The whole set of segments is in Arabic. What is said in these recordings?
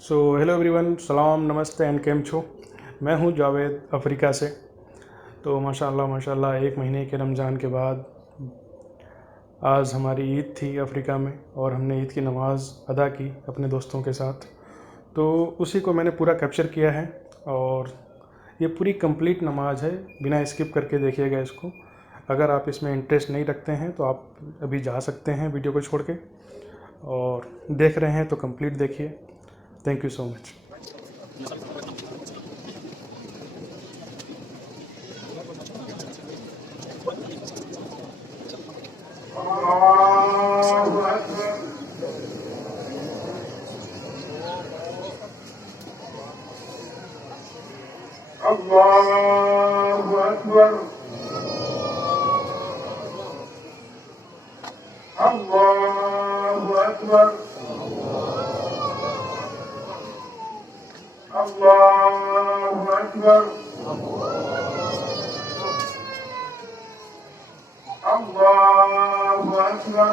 So hello everyone, सलाम, नमस्ते and came छो। मैं हूं जावेद अफ्रीका से। तो माशाल्लाह माशाल्लाह 1 महीने के रमज़ान के बाद आज हमारी ईद थी अफ्रीका में और हमने ईद की नमाज़ अदा की अपने दोस्तों के साथ। तो उसी को मैंने पूरा कैप्चर किया है और ये पूरी कंप्लीट नमाज है, बिना स्किप करके देखिएगा इसको। अगर आप इसमें इंटरेस्ट नहीं रखते हैं तो आप अभी जा सकते हैं वीडियो को छोड़ के, और देख रहे हैं तो कंप्लीट देखिए। Thank you so much. الله أكبر. الله أكبر. الله أكبر. الله أكبر. الله أكبر.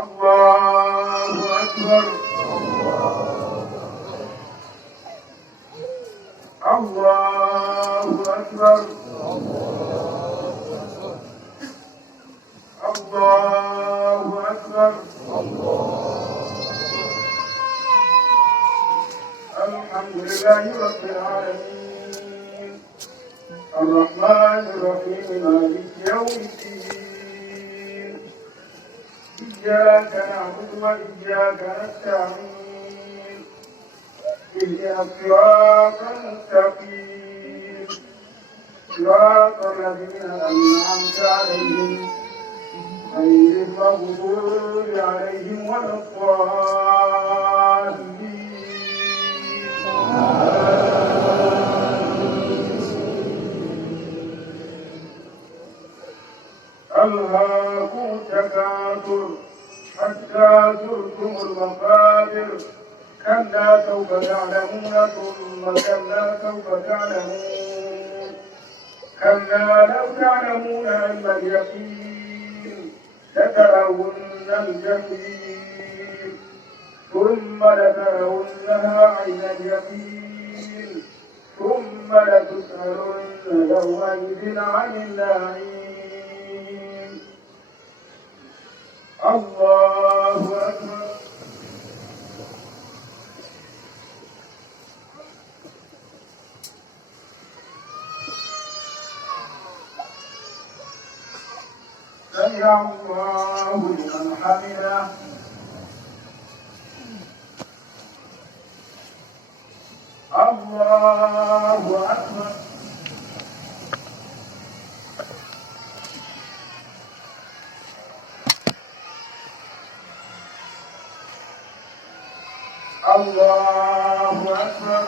الله أكبر. الله أكبر. الله أكبر. الحمد لله رب العالمين الرحمن الرحيم مالك يوم الدين إياك نعبد وإياك نستعين اهدنا الصراط المستقيم صراط الذين أنعمت عليهم غير المغضوب عليهم ولا الضالين. ألهاكم التكاثر حتى زرتم المقابر كلا سوف تعلمون ثم كلا سوف تعلمون كلا لو تعلمون علم اليقين لترون الجحيم ثم لترونها عين اليقين ثم لتسألن يومئذ عن النعيم. الله أكبر. سمع الله لمن حمده. الله أكبر. الله أكبر.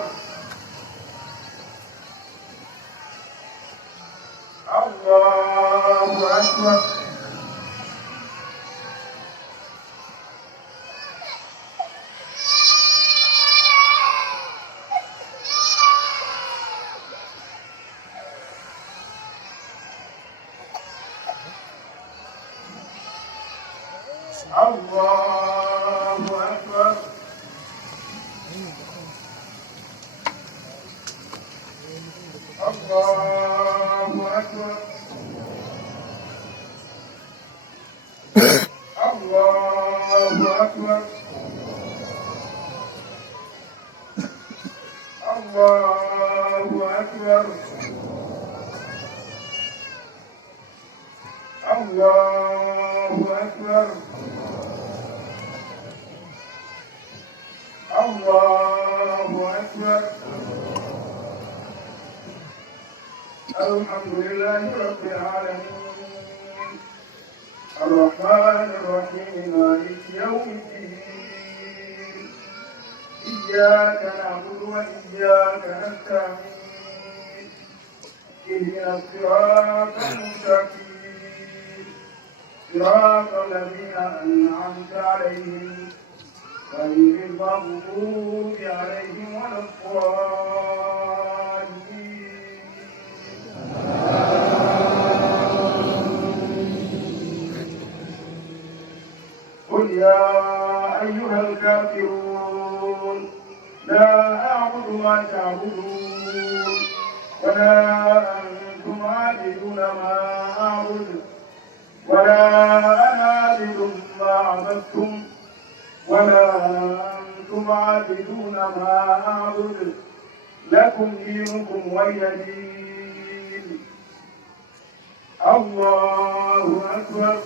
الله أكبر. الله أكبر. الله أكبر. الله أكبر. الله أكبر. الله أكبر. الله أكبر. الحمد لله رب العالمين الرحمن الرحيم مالك يوم الدين إياك نعبد وإياك نستعين اهدنا الصراط المستقيم صراط الذين أنعمت عليهم غير المغضوب عليهم ولا الضالين. قل يا أيها الكافرون لا أعبد ما تعبدون ولا أنتم عابدون ما أعبد ولا أنا عابد ما عبدتم ولا أنتم عابدون ما أعبد لكم دينكم ولي دين. الله أكبر.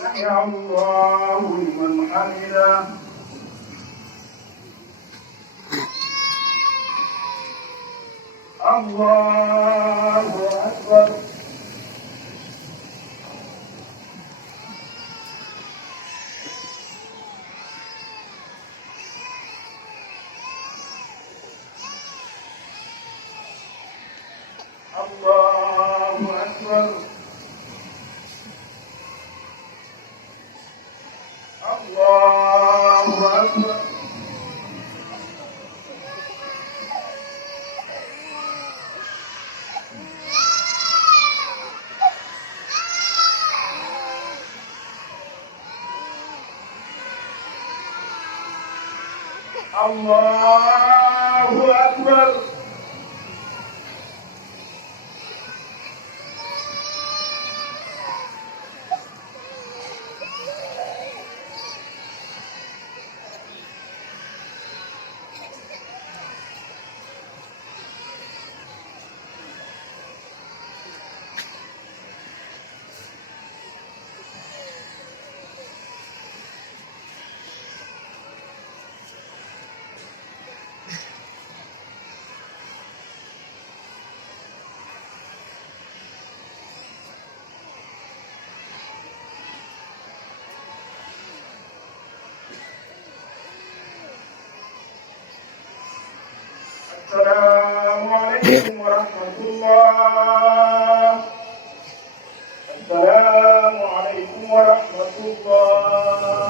سمع الله لمن حمده. الله أكبر. الله أكبر. الله أكبر. الله أكبر. السلام عليكم ورحمة الله. السلام عليكم ورحمة الله.